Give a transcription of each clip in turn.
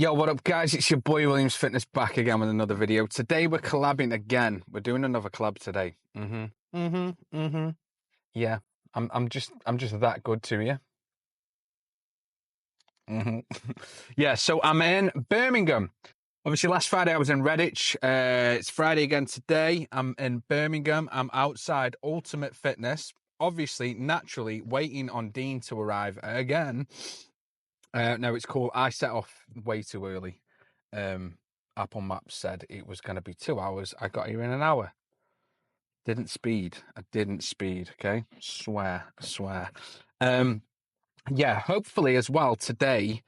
Yo, what up, guys? It's your boy Williams Fitness back again with another video. Today we're collabing again. We're doing another collab today. Yeah, I'm just that good to you. Yeah, so I'm in Birmingham. Obviously, last Friday I was in Redditch. It's Friday again today. I'm in Birmingham. I'm outside Ultimate Fitness. Obviously, naturally, waiting on Dean to arrive again. No, it's cool. I set off way too early. Apple Maps said it was going to be 2 hours. I got here in an hour. Didn't speed. I didn't speed. Okay, swear. Yeah, hopefully as well today,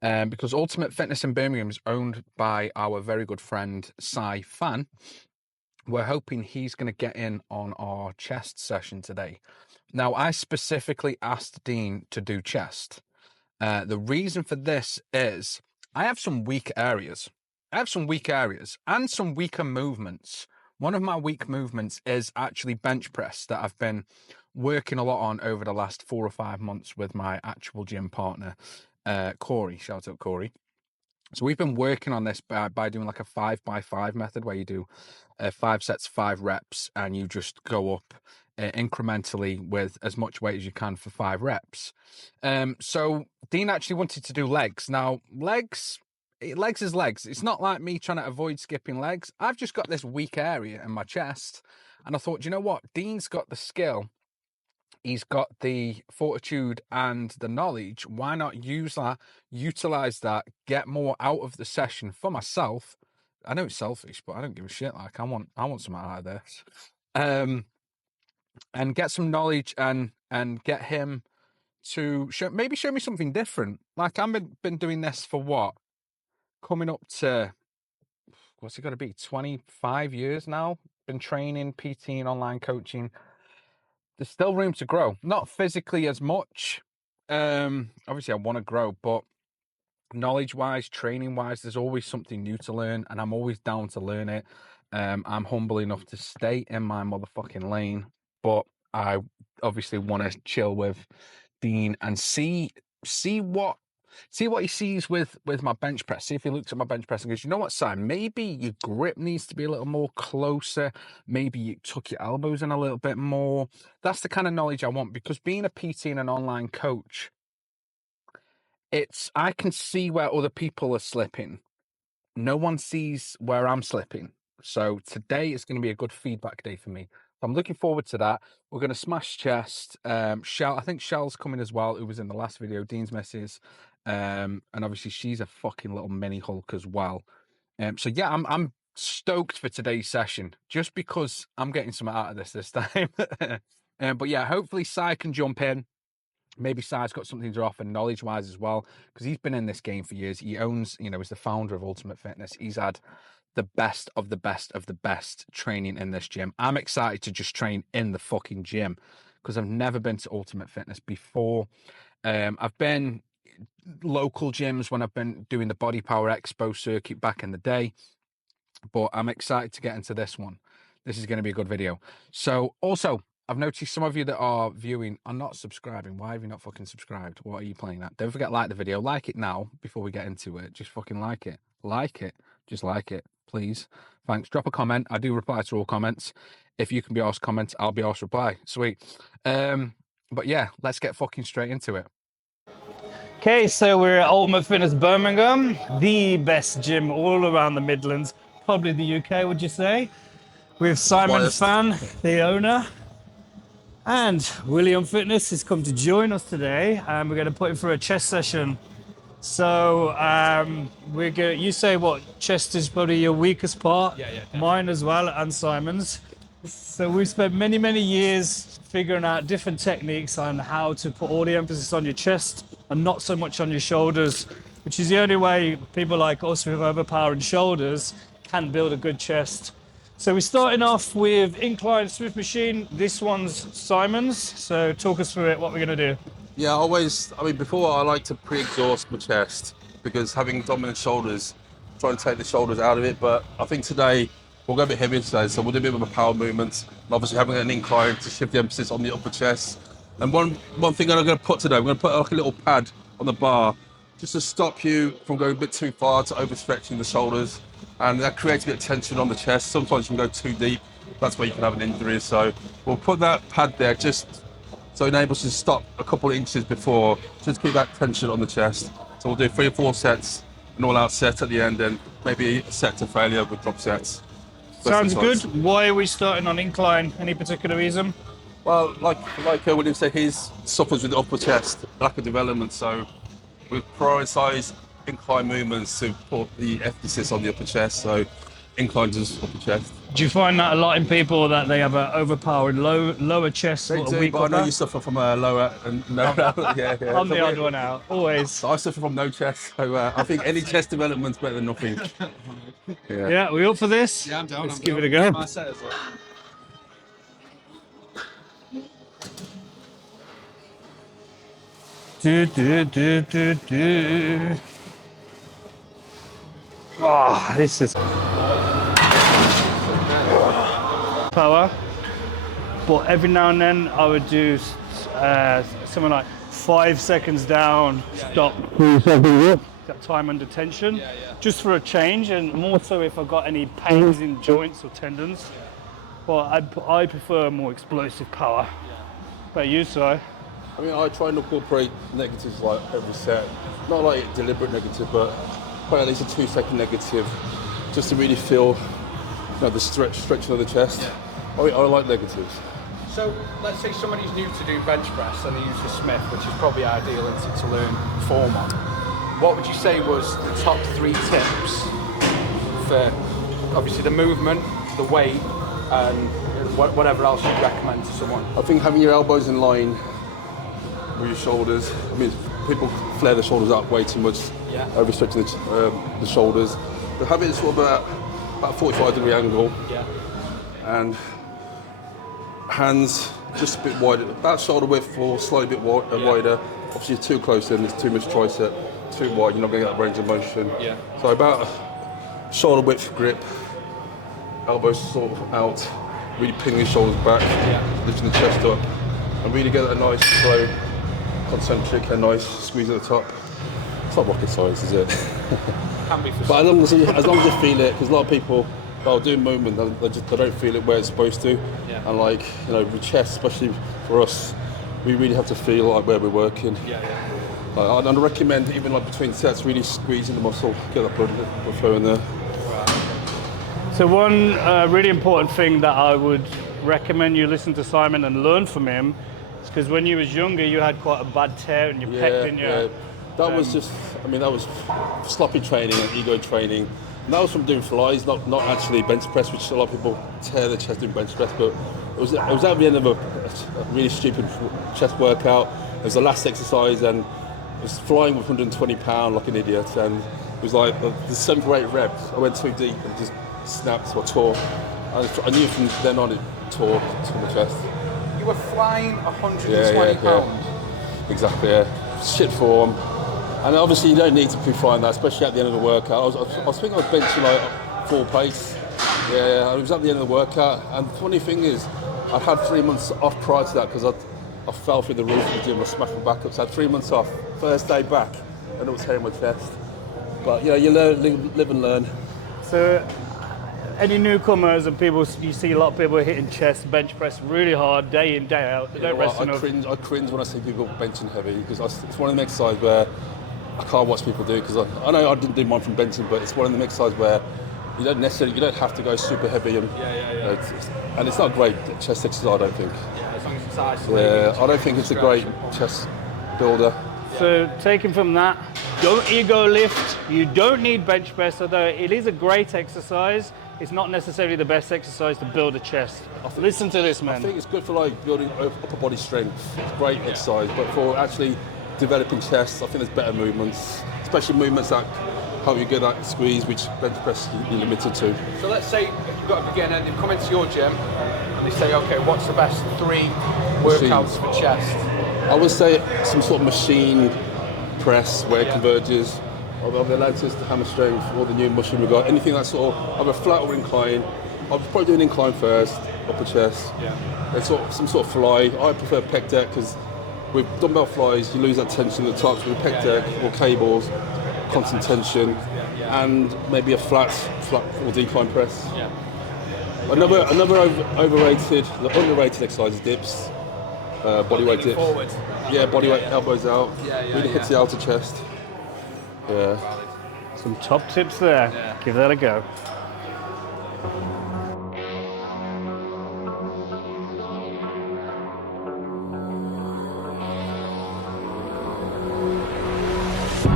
because Ultimate Fitness in Birmingham is owned by our very good friend Sai Fan. We're hoping he's going to get in on our chest session today. Now, I specifically asked Dean to do chest. The reason for this is I have some weak areas. and some weaker movements. One of my weak movements is actually bench press that I've been working a lot on over the last 4 or 5 months with my actual gym partner, Corey. Shout out Corey. So we've been working on this by doing like a 5x5 method where you do 5 sets, 5 reps, and you just go up incrementally with as much weight as you can for 5 reps. So Dean actually wanted to do legs. Now, legs is legs. It's not like me trying to avoid skipping legs. I've just got this weak area in my chest. And I thought, you know what? Dean's got the skill. He's got the fortitude and the knowledge. Why not use that, utilize that, get more out of the session for myself? I know it's selfish, but I don't give a shit. Like I want something out of this. And get some knowledge and get him to show me something different. Like I've been doing this for what? Coming up to, what's it got to be? 25 years now. Been training, PTing, online coaching. There's still room to grow. Not physically as much. Obviously I want to grow, but knowledge-wise, training-wise, there's always something new to learn, and I'm always down to learn it. I'm humble enough to stay in my motherfucking lane, but I obviously want to chill with Dean and see what he sees with my bench press. See if he looks at my bench press and goes, you know what, Si, maybe your grip needs to be a little more closer. Maybe you tuck your elbows in a little bit more. That's the kind of knowledge I want, because being a PT and an online coach, I can see where other people are slipping. No one sees where I'm slipping. So today is going to be a good feedback day for me. I'm looking forward to that. We're going to smash chest. I think Shell's coming as well, who was in the last video, Dean's missus. And obviously she's a fucking little mini Hulk as well. So yeah, I'm stoked for today's session, just because I'm getting something out of this time. But yeah, hopefully Si can jump in. Maybe Si's got something to offer knowledge-wise as well, because he's been in this game for years. He owns, he's the founder of Ultimate Fitness. He's had the best of the best of the best training in this gym. I'm excited to just train in the fucking gym, because I've never been to Ultimate Fitness before. I've been local gyms when I've been doing the Body Power Expo circuit back in the day, but I'm excited to get into this one. This is going to be a good video. So also, I've noticed some of you that are viewing are not subscribing. Why have you not fucking subscribed? What are you playing at? Don't forget to like the video. Like it now before we get into it. Just fucking like it. Like it. Just like it, please. Thanks. Drop a comment. I do reply to all comments. If you can be asked comments, I'll be asked reply. Sweet. But yeah, let's get fucking straight into it. Okay, so we're at Ultimate Fitness Birmingham, the best gym all around the Midlands, probably the UK, would you say? With Simon Fan, the owner, and William Fitness has come to join us today, and we're going to put him through a chest session. So you say what, chest is probably your weakest part? Yeah, mine as well, and Simon's. So we've spent many years figuring out different techniques on how to put all the emphasis on your chest and not so much on your shoulders, which is the only way people like us with overpowering shoulders can build a good chest. So we're starting off with Incline Smith machine. This one's Simon's. So talk us through it, what we're going to do. Yeah, before I like to pre-exhaust my chest, because having dominant shoulders, trying to take the shoulders out of it. But I think today we'll go a bit heavier today, so we'll do a bit of a power movement. And obviously having an incline to shift the emphasis on the upper chest. And one thing that I'm going to put today, we're going to put like a little pad on the bar just to stop you from going a bit too far to overstretching the shoulders, and that creates a bit of tension on the chest. Sometimes you can go too deep, that's where you can have an injury. So we'll put that pad there just so it enables you to stop a couple of inches before, just to keep that tension on the chest. So we'll do 3 or 4 sets, an all-out set at the end, and maybe a set to failure with drop sets. Sounds good. Why are we starting on incline? Any particular reason? Well, like William said, he suffers with the upper chest, lack of development, so we prioritise incline movements to put the emphasis on the upper chest, so incline does upper chest. Do you find that a lot in people that they have an overpowered lower chest? They do, weak but I know upper? you suffer from a lower and no. Yeah. I'm the odd one out, always. So I suffer from no chest, so I think any chest development's better than nothing. Yeah, we up for this? Yeah, I'm down. Let's give it a go. My set is up. Oh, this is power. But every now and then I would do something like 5 seconds down, stop, 3 seconds up. That time under tension, just for a change, and more so if I've got any pains in joints or tendons. But I prefer more explosive power. But you, Si? I mean, I try and incorporate negatives like every set, not like deliberate negative, but probably at least a 2-second negative, just to really feel, the stretching of the chest. I like negatives. So let's say somebody's new to do bench press and they use the Smith, which is probably ideal to learn form on. What would you say was the top 3 tips for obviously the movement, the weight, and whatever else you'd recommend to someone? I think having your elbows in line with your shoulders. I mean, people flare the shoulders up way too much, overstretching the shoulders. But having it sort of about 45-degree angle, and hands just a bit wider, about shoulder width or slightly bit wider. Obviously, too close then there's too much tricep. Too wide, you're not going to get that range of motion. So about shoulder width grip, elbows sort of out, really pinning the shoulders back, lifting the chest up, and really get a nice slow, concentric and nice squeeze at the top. It's not rocket science, is it? Can be for but as long as you feel it, because a lot of people, while doing movement, they don't feel it where it's supposed to. And with chest, especially for us, we really have to feel like where we're working. I'd recommend, even like between sets, really squeezing the muscle, get that blood flow in there. So one really important thing that I would recommend you listen to Simon and learn from him is because when you was younger, you had quite a bad tear in your pec, didn't you? That was just, that was sloppy training and ego training. And that was from doing flies, not actually bench press, which a lot of people tear their chest doing bench press. But it was at the end of a really stupid chest workout. It was the last exercise, and I was flying with 120 pounds like an idiot, and it was like the 7 or 8 reps. I went too deep and just snapped or tore. I knew from then on it tore my chest. You were flying 120 pounds. Exactly. Shit form, and obviously you don't need to be flying that, especially at the end of the workout. I was thinking I was benching like 4 pace. It was at the end of the workout, and the funny thing is, I had 3 months off prior to that because I fell through the roof of the gym. I smashed my back up, so I had 3 months off. First day back, and it was tearing my chest. But you learn, live and learn. So, any newcomers and people, you see a lot of people hitting chest, bench press really hard, day in, day out. They don't rest enough. I cringe when I see people benching heavy, because it's one of the exercises where I can't watch people do, because I know I didn't do mine from benching, but it's one of the exercises where you don't have to go super heavy, and and it's not a great chest exercise, I don't think. As long as it's isolated. I don't think it's a great chest builder. So taking from that, don't ego lift. You don't need bench press, although it is a great exercise. It's not necessarily the best exercise to build a chest. Listen to this, man. I think it's good for like building upper body strength. It's great exercise, but for actually developing chest, I think there's better movements, especially movements that help you get that squeeze, which bench press you're limited to. So let's say you've got a beginner and they've come into your gym and they say, okay, what's the best 3 workouts for chest? I would say some sort of machine press where it converges, of the latest hammer strength, all the new machine we've got, anything that's sort of either flat or incline. I'll probably do an incline first, upper chest. It's some sort of fly. I prefer pec deck because With dumbbell flies, you lose that tension at the top with a pec deck or cables, constant tension, and maybe a flat or decline press. Yeah. Another overrated, underrated exercise is dips, body weight dips. Forward. Yeah, body weight, elbows out. Really hits the outer chest. Yeah. Some top tips there. Yeah. Give that a go.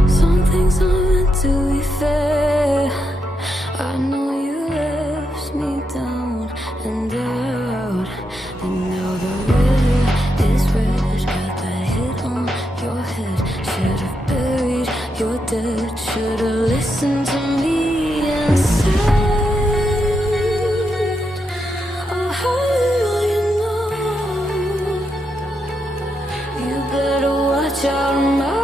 Some things are meant to be fair. I know you left me down and out. And now the river is red. Got that hit on your head. Should have buried your dead. Should have listened to me and said, oh, how will you know? You better watch out, my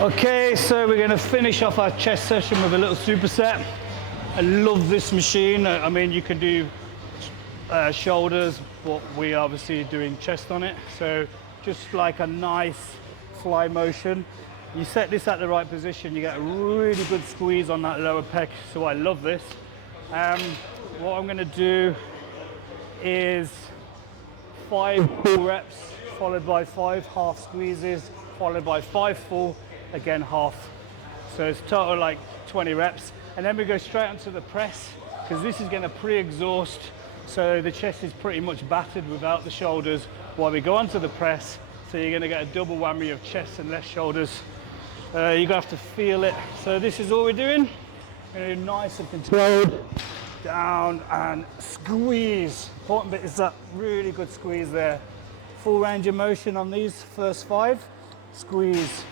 Okay, so we're going to finish off our chest session with a little superset. I love this machine. I mean, you can do shoulders, but we are obviously doing chest on it. So just like a nice fly motion. You set this at the right position, you get a really good squeeze on that lower pec. So I love this. What I'm going to do is 5 full reps, followed by 5 half squeezes, followed by 5 full, again half. So it's total like 20 reps. And then we go straight onto the press, because this is going to pre-exhaust. So the chest is pretty much battered without the shoulders while we go onto the press. So you're going to get a double whammy of chest and less shoulders. You're going to have to feel it. So this is all we're doing. We're going to do nice and controlled. Down and squeeze. Important bit is that really good squeeze there. Full range of motion on these first 5. Squeeze.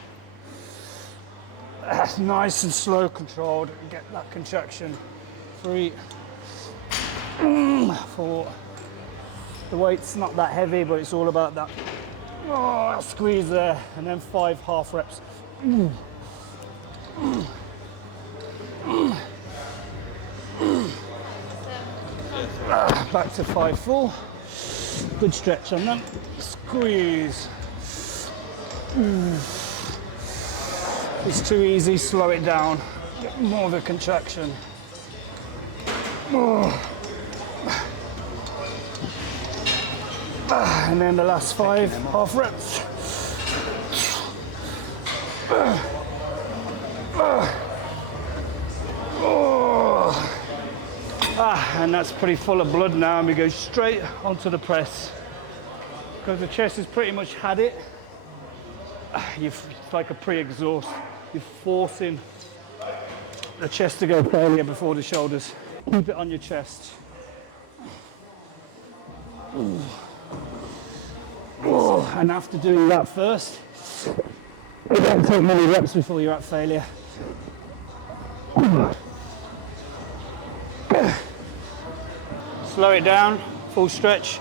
That's nice and slow controlled. Get that contraction. 3, 4. The weight's not that heavy, but it's all about that squeeze there. And then 5 half reps. Back to 5 full. Good stretch on them. Squeeze. It's too easy, slow it down. Get more of a contraction. And then the last 5 half reps. And that's pretty full of blood now, and we go straight onto the press. Because the chest has pretty much had it. It's like a pre-exhaust. You're forcing the chest to go failure before the shoulders. Keep it on your chest. And after doing that first, it don't take many reps before you're at failure. Slow it down, full stretch,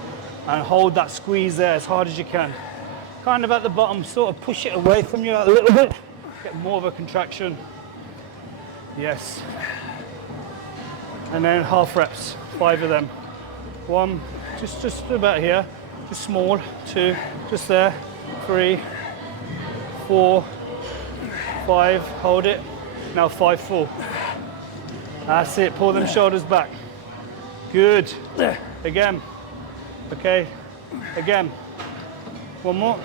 and hold that squeeze there as hard as you can. Kind of at the bottom, sort of push it away from you a little bit, get more of a contraction. Yes. And then half reps, 5 of them. 1, just about here, just small, 2, just there, 3, 4, 5, hold it. Now 5 full. That's it, pull them shoulders back. Good. Again. Okay. Again. 1 more.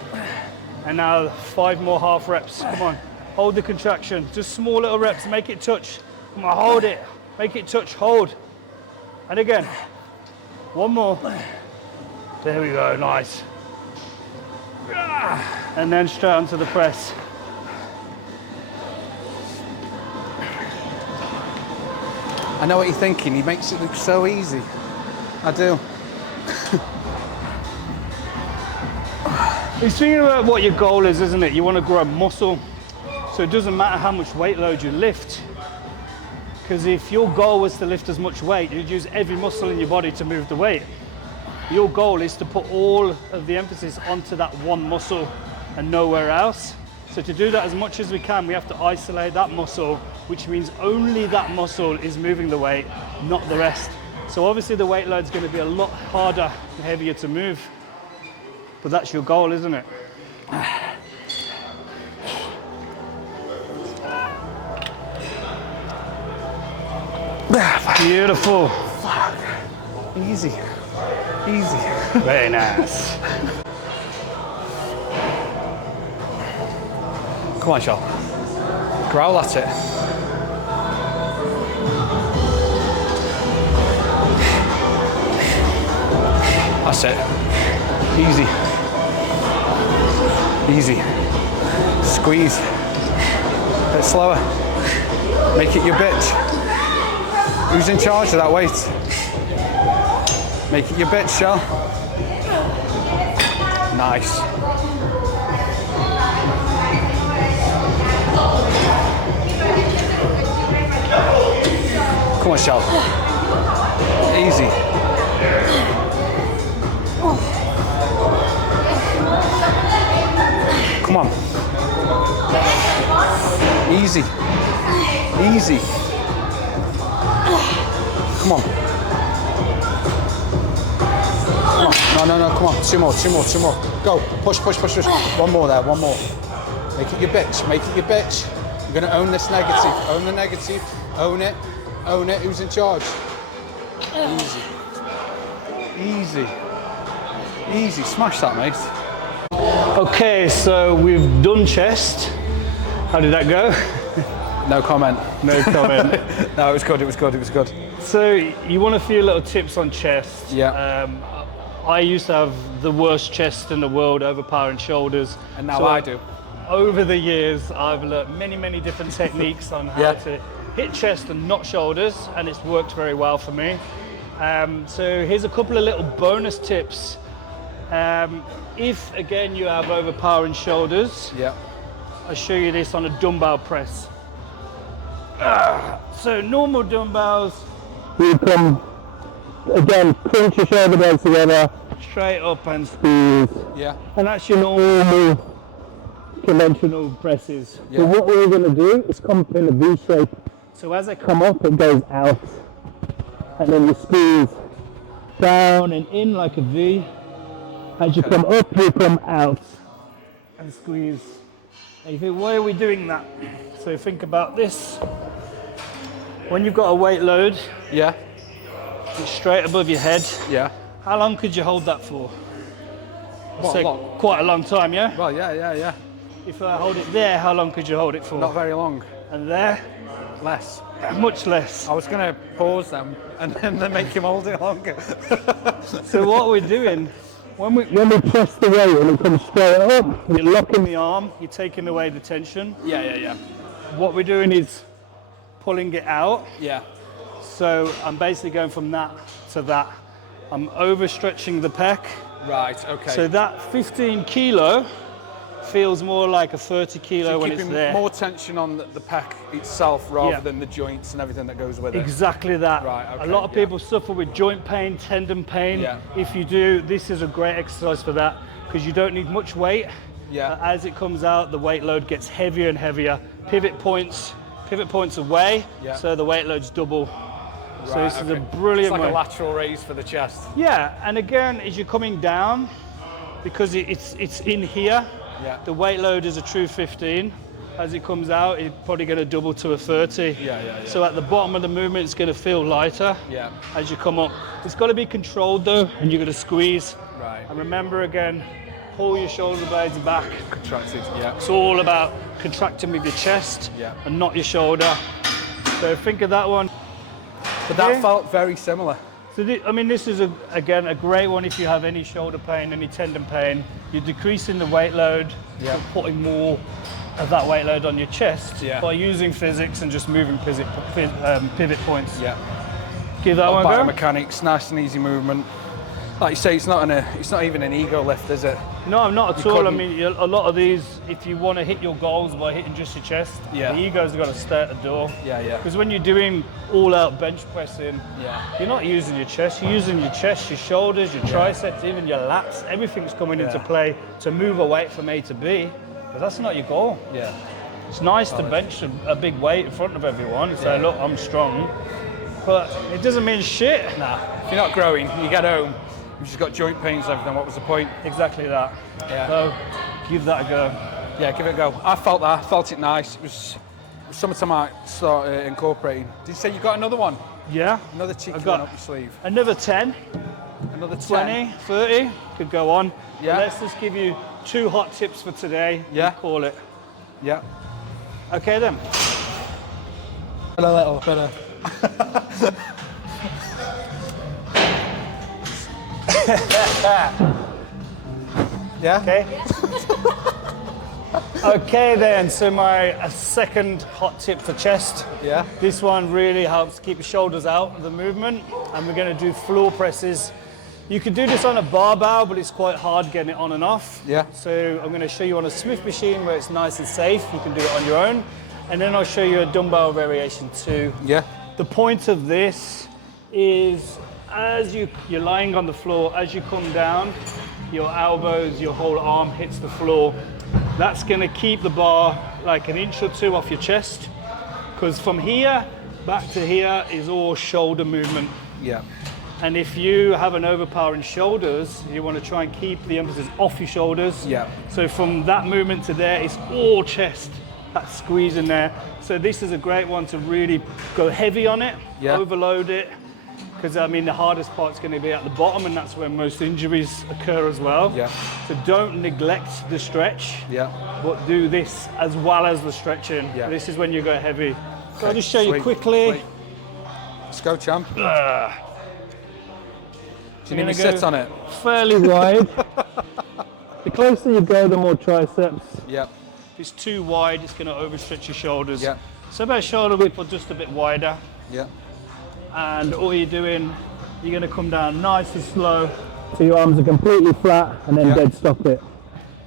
And now 5 more half reps. Come on. Hold the contraction. Just small little reps. Make it touch. Come on, hold it. Make it touch. Hold. And again. 1 more. There we go. Nice. And then straight onto the press. I know what you're thinking. He makes it look so easy. I do. He's thinking about what your goal is, isn't it? You want to grow muscle. So it doesn't matter how much weight load you lift. Because if your goal was to lift as much weight, you'd use every muscle in your body to move the weight. Your goal is to put all of the emphasis onto that one muscle and nowhere else. So to do that as much as we can, we have to isolate that muscle, which means only that muscle is moving the weight, not the rest. So obviously the weight load is going to be a lot harder and heavier to move, but that's your goal, isn't it? Beautiful. Fuck. Easy. Easy. Very nice. Come on, Shal. Growl at it. That's it. Easy. Easy. Squeeze. A bit slower. Make it your bitch. Who's in charge of that weight? Make it your bitch, Shal. Nice. Come on, Shal. Easy. Come on. Easy. Easy. Come on. Come on. No, come on. 2 more. Go. Push. 1 more there, 1 more. Make it your bitch. You're going to own this negative. Own the negative. Own it. Who's in charge? Easy. Smash that, mate. Okay, so we've done chest. How did that go? No comment. No comment. No, it was good. So you want a few little tips on chest. Yeah. I used to have the worst chest in the world, overpowering shoulders. And now So I do. Over the years, I've learned many different techniques on how to hit chest and not shoulders, and it's worked very well for me. So here's a couple of little bonus tips. If again you have overpowering shoulders, I'll show you this on a dumbbell press. So normal dumbbells, you come again, pinch your shoulder blades together, straight up and squeeze. Yeah. And that's your normal conventional presses. So what we're going to do is come up in a V shape. So as I come up, it goes out, and then you squeeze down and in like a V. As you come up, you come out and squeeze. And you think, why are we doing that? So think about this. When you've got a weight load, it's straight above your head. How long could you hold that for? Quite a long time, yeah? Well, yeah. If I hold it there, how long could you hold it for? Not very long. And there? Less. Much less. I was going to pause them and then make him hold it longer. So what we're doing, when we press the weight and it comes straight up, you're locking the arm, you're taking away the tension. Yeah. What we're doing is pulling it out. Yeah. So I'm basically going from that to that. I'm overstretching the pec Right, okay. So that 15 kilo feels more like a 30 kilo So when it's keeping there. more tension on the pec itself rather Yeah. than the joints and everything that goes with it. Exactly that. Right, okay, a lot of yeah. people suffer with joint pain, tendon pain. Yeah. If you do, this is a great exercise for that because you don't need much weight. Yeah. As it comes out, the weight load gets heavier and heavier. Pivot points away, Yeah. so the weight load's double. So Right, this is a okay. brilliant It's like way. a lateral raise for the chest. Yeah, and again, as you're coming down, because it's in here, Yeah. the weight load is a true 15. As it comes out, it's probably going to double to a 30. Yeah. So at the bottom of the movement, it's going to feel lighter. Yeah. As you come up. It's got to be controlled though, and you're going to squeeze. Right. And remember again, pull your shoulder blades back. Contracted. Yeah. It's all about contracting with your chest Yeah. and not your shoulder. So think of that one. But that Yeah. felt very similar. So this is again a great one if you have any shoulder pain, any tendon pain. You're decreasing the weight load, Yeah. you're putting more of that weight load on your chest Yeah. by using physics and just moving pivot points. Yeah. Give that one a go. Biomechanics, nice and easy movement. Like you say, it's not even an ego lift, is it? No, not at You all. I couldn't- mean, a lot of these, if you want to hit your goals by hitting just your chest, Yeah. the ego's got to stay at the door. Yeah. Because when you're doing all-out bench pressing, Yeah. you're not using your chest. You're using your chest, your shoulders, your triceps, even your lats. Everything's coming into Yeah. play to move a weight from A to B. But that's not your goal. Yeah. It's nice to bench a big weight in front of everyone and say, look, I'm strong. But it doesn't mean shit. Nah. If you're not growing, you get home, you've just got joint pains and everything. What was the point? Exactly that. Yeah. So give that a go. Yeah, give it a go. I felt that. I felt it nice. It was something I might start incorporating. Did you say you got another one? Yeah. Another cheeky I've got one up your sleeve? another 10. Another 10? 20, 30, could go on. Yeah. Let's just give you 2 hot tips for today. Yeah. And call it. Yeah. Okay then. A little bit Yeah? Okay. Okay then, so my second hot tip for chest. Yeah. This one really helps keep your shoulders out of the movement, and we're going to do floor presses. You could do this on a barbell, but it's quite hard getting it on and off. Yeah. So I'm going to show you on a Smith machine where it's nice and safe. You can do it on your own. And then I'll show you a dumbbell variation too. Yeah. The point of this is as you're lying on the floor, as you come down, your elbows, your whole arm hits the floor. That's going to keep the bar like an inch or 2 off your chest, because from here back to here is all shoulder movement. Yeah. And if you have an overpowering shoulders, you want to try and keep the emphasis off your shoulders. Yeah. So from that movement to there, it's all chest, that squeeze in there. So this is a great one to really go heavy on it, Yeah. overload it. Because I mean, the hardest part's going to be at the bottom, and that's where most injuries occur as well. Yeah. So don't neglect the stretch, Yeah. but do this as well as the stretching. Yeah. This is when you go heavy. So I'll Okay, just show you sweet, quickly. sweet. Let's go, champ. Do you need me gonna to sit go- on it? Fairly wide. The closer you go, the more triceps. Yeah. If it's too wide, it's going to overstretch your shoulders. Yeah. So about shoulder width or just a bit wider. Yeah. And all you're doing, you're going to come down nice and slow. So your arms are completely flat, and then Yeah. dead stop it.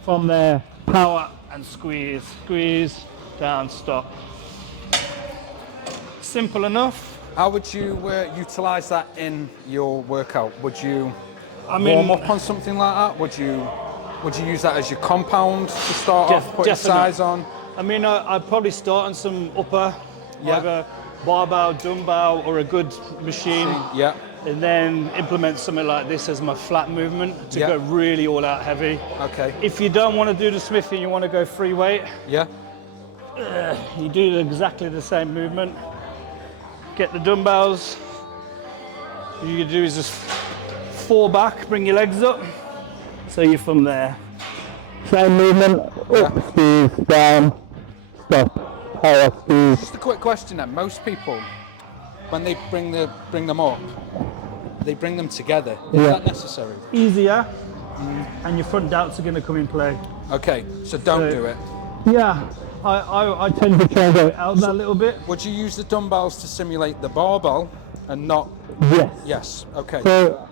From there, power and squeeze. Squeeze, down, stop. Simple enough. How would you utilise that in your workout? Would you I mean, warm up on something like that? Would you use that as your compound to start off, putting definitely. size on? I mean, I'd probably start on some upper, Yeah. either barbell, dumbbell, or a good machine. Yeah. And then implement something like this as my flat movement to Yeah. go really all out heavy. Okay. If you don't want to do the Smith and you want to go free weight, Yeah. you do exactly the same movement. Get the dumbbells. What you do is just fall back, bring your legs up. So you're from there. Same movement, up, squeeze, down, stop, power, squeeze. Just a quick question then. Most people, when they bring them up, they bring them together. Is Yeah. that necessary? Easier, and your front delts are going to come in play. Okay. So don't So- do it. Yeah, I tend to try and go out that little bit. Would you use the dumbbells to simulate the barbell and not? Yes. Yes. Okay. So,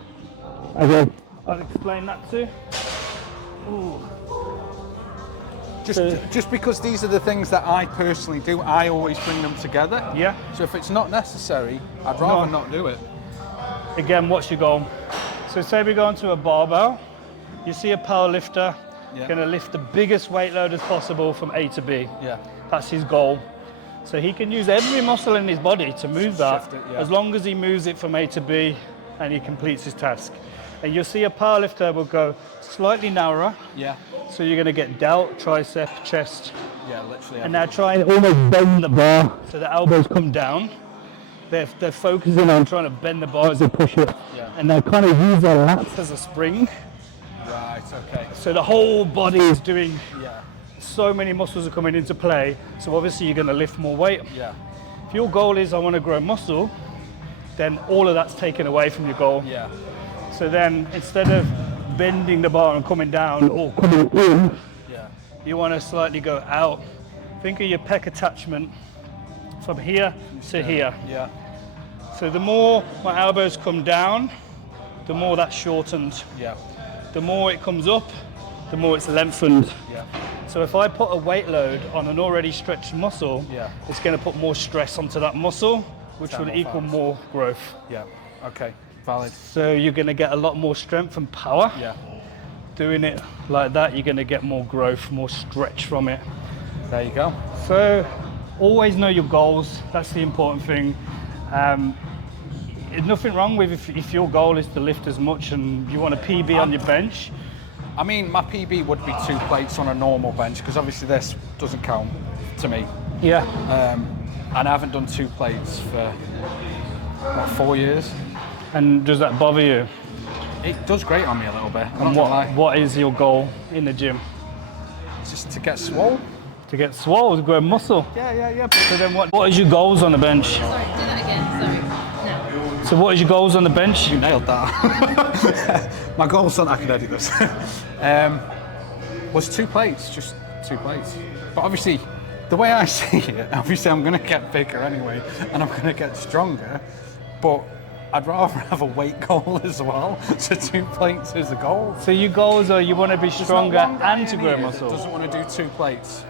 okay, I'll explain that too. Ooh. Just because these are the things that I personally do, I always bring them together. Yeah. So if it's not necessary, I'd rather not do it. Again, what's your goal? So say we go onto a barbell, you see a power lifter, gonna lift the biggest weight load as possible from A to B. Yeah. That's his goal. So he can use every muscle in his body to move that, Shift it, yeah. as long as he moves it from A to B and he completes his task. And you'll see a power lifter will go slightly narrower. Yeah. So you're gonna get delt, tricep, chest. Yeah, literally. And now try and almost bend the bar so the elbows come down. They're focusing on trying to bend the bar as they push it. Yeah. And they kind of use their lats as a spring. Right, okay. So the whole body is doing, Yeah. so many muscles are coming into play. So obviously you're gonna lift more weight. Yeah. If your goal is I wanna grow muscle, then all of that's taken away from your goal. Yeah. So then instead of bending the bar and coming down or coming in, Yeah. you want to slightly go out. Think of your pec attachment from here to here. Yeah. So the more my elbows come down, the more that's shortened. Yeah. The more it comes up, the more it's lengthened. Yeah. So if I put a weight load on an already stretched muscle, Yeah. it's going to put more stress onto that muscle, which will more equal fat. more growth. Yeah. Okay. Valid. So you're going to get a lot more strength and power. Yeah. Doing it like that, you're going to get more growth, more stretch from it. There you go. So always know your goals. That's the important thing. There's nothing wrong with if your goal is to lift as much and you want a PB on your bench. I mean, my PB would be 2 plates on a normal bench because obviously this doesn't count to me. Yeah. And I haven't done 2 plates for what, 4 years. And does that bother you? It does grate on me a little bit. I'm And not gonna lie. what is your goal in the gym? Just to get swole. To get swole, to grow muscle. Yeah. So then what is your goals on the bench? Sorry, do that again. Sorry. No. So what is your goals on the bench? You nailed that. My goals on I can edit this. Was 2 plates, just 2 plates. But obviously, the way I see it, obviously I'm going to get bigger anyway, and I'm going to get stronger. But I'd rather have a weight goal as well. So 2 plates is the goal. So your goals are you want to be stronger and to grow muscle. Doesn't want to do 2 plates.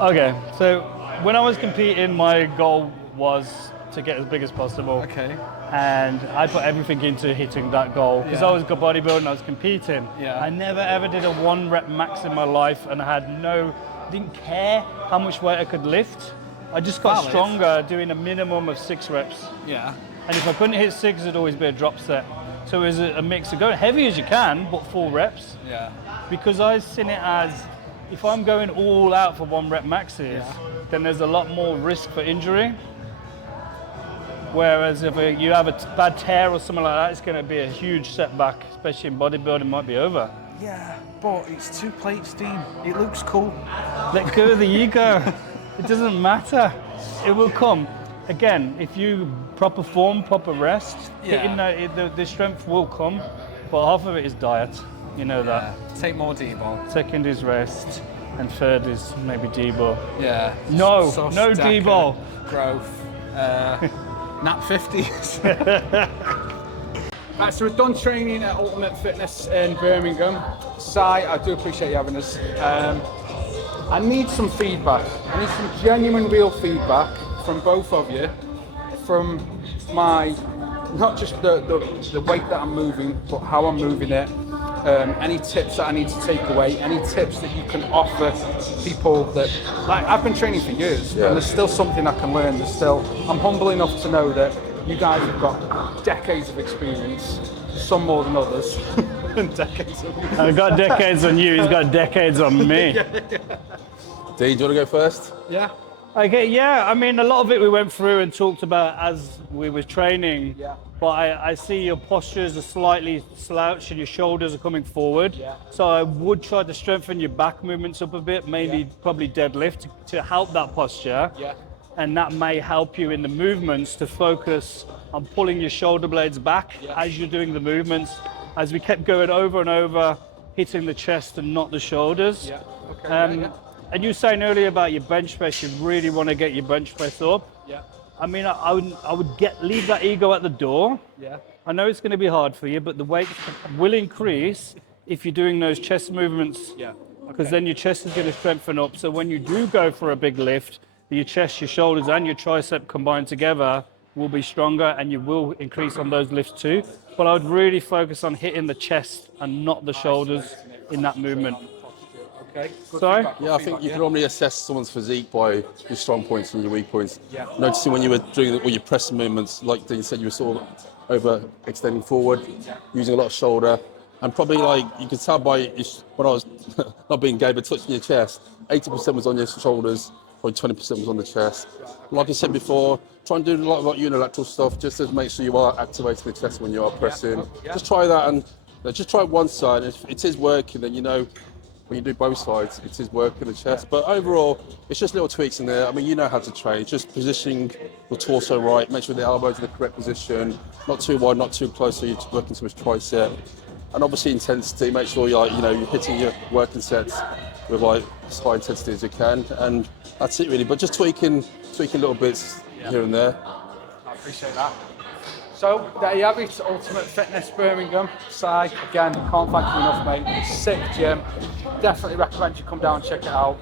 Okay, so when I was competing, my goal was to get as big as possible. Okay. And I put everything into hitting that goal because Yeah. I was good bodybuilding, I was competing. Yeah. I never ever did a 1 rep max in my life, and I didn't care how much weight I could lift. I just got Valid. stronger doing a minimum of 6 reps. Yeah. And if I couldn't hit 6, it'd always be a drop set. So it was a mix of going heavy as you can, but 4 reps. Yeah. Because I've seen it as, if I'm going all out for 1 rep maxes, then there's a lot more risk for injury. Whereas if you have a bad tear or something like that, it's going to be a huge setback, especially in bodybuilding, might be over. Yeah, but it's 2 plates, Dean. It looks cool. Let go of the ego. It doesn't matter. It will come. Again, if you proper form, proper rest, hitting the strength will come, but half of it is diet. You know that. Take more D-ball. Second is rest, and third is maybe D-ball. Yeah. No, Sauce, no Decker, D-ball. Growth. Nap 50s. Right, so we're done training at Ultimate Fitness in Birmingham. Si, I do appreciate you having us. I need some feedback. I need some genuine, real feedback from both of you. From my, not just the weight that I'm moving, but how I'm moving it. Any tips that I need to take away, any tips that you can offer people that, like, I've been training for years, and there's still something I can learn. I'm humble enough to know that you guys have got decades of experience, some more than others, and decades of experience. I've got decades on you, he's got decades on me. Dean, do you want to go first? Yeah. Okay, yeah, I mean, a lot of it we went through and talked about as we were training. Yeah. But I see your postures are slightly slouched and your shoulders are coming forward. Yeah. So I would try to strengthen your back movements up a bit, mainly probably deadlift to help that posture. Yeah. And that may help you in the movements to focus on pulling your shoulder blades back as you're doing the movements. As we kept going over and over, hitting the chest and not the shoulders. Yeah. Okay. And you were saying earlier about your bench press, you really want to get your bench press up. Yeah. I mean, I would leave that ego at the door. Yeah. I know it's going to be hard for you, but the weight will increase if you're doing those chest movements. Yeah. Because then your chest is going to strengthen up. So when you do go for a big lift, your chest, your shoulders, and your tricep combined together will be stronger, and you will increase on those lifts too. But I would really focus on hitting the chest and not the shoulders in that movement. Okay. Good Sorry? feedback, good Yeah, I think feedback, you can normally assess someone's physique by your strong points and your weak points. Yeah. Noticing when you were doing all your pressing movements, like Dean said, you were sort of over extending forward, using a lot of shoulder, and probably like you could tell by when I was not being gay but touching your chest, 80% was on your shoulders, probably 20% was on the chest. Like I said before, try and do a lot of unilateral stuff just to make sure you are activating the chest when you are pressing. Yeah. Just try that and just try one side. If it is working, then you know when you do both sides, it is working the chest. But overall, it's just little tweaks in there. I mean, you know how to train. It's just positioning the torso right, make sure the elbows in the correct position, not too wide, not too close, so you're working too much tricep. And obviously intensity, make sure you're hitting your working sets with like as high intensity as you can. And that's it really. But just tweaking little bits here and there. I appreciate that. So there you have it, Ultimate Fitness Birmingham. Si, again, can't thank you enough, mate. Sick gym. Definitely recommend you come down and check it out.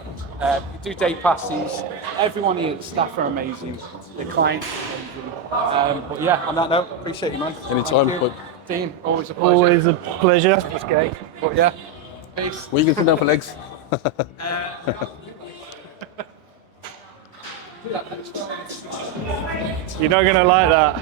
You do day passes. Everyone here, staff are amazing. The clients are amazing. But yeah, on that note, appreciate you, man. Anytime. Thank you. Dean, always a pleasure. Always a pleasure. It was gay. But yeah, peace. Well, you can come down for legs. You're not going to like that.